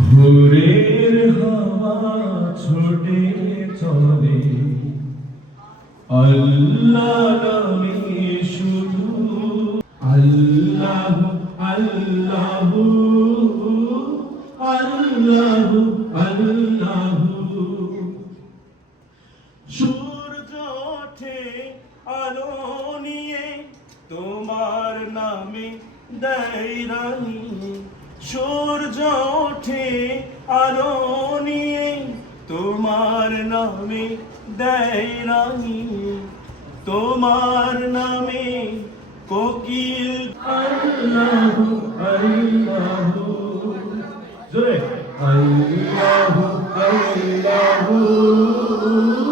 ভোরের হাওয়া ছোটে চলে। আল্লাহ নামে শুধু আল্লাহ আল্লাহ আল্লাহ আল্লাহ। সূর্য ওঠে আলো নিয়ে, তোমার নামে দেয় রানী। সূর্য ওঠে আলো নিয়ে, তোমার নামে দেয় রানী। তোমার নামে কোকিল। আল্লাহ আল্লাহ। আল্লাহ আল্লাহ।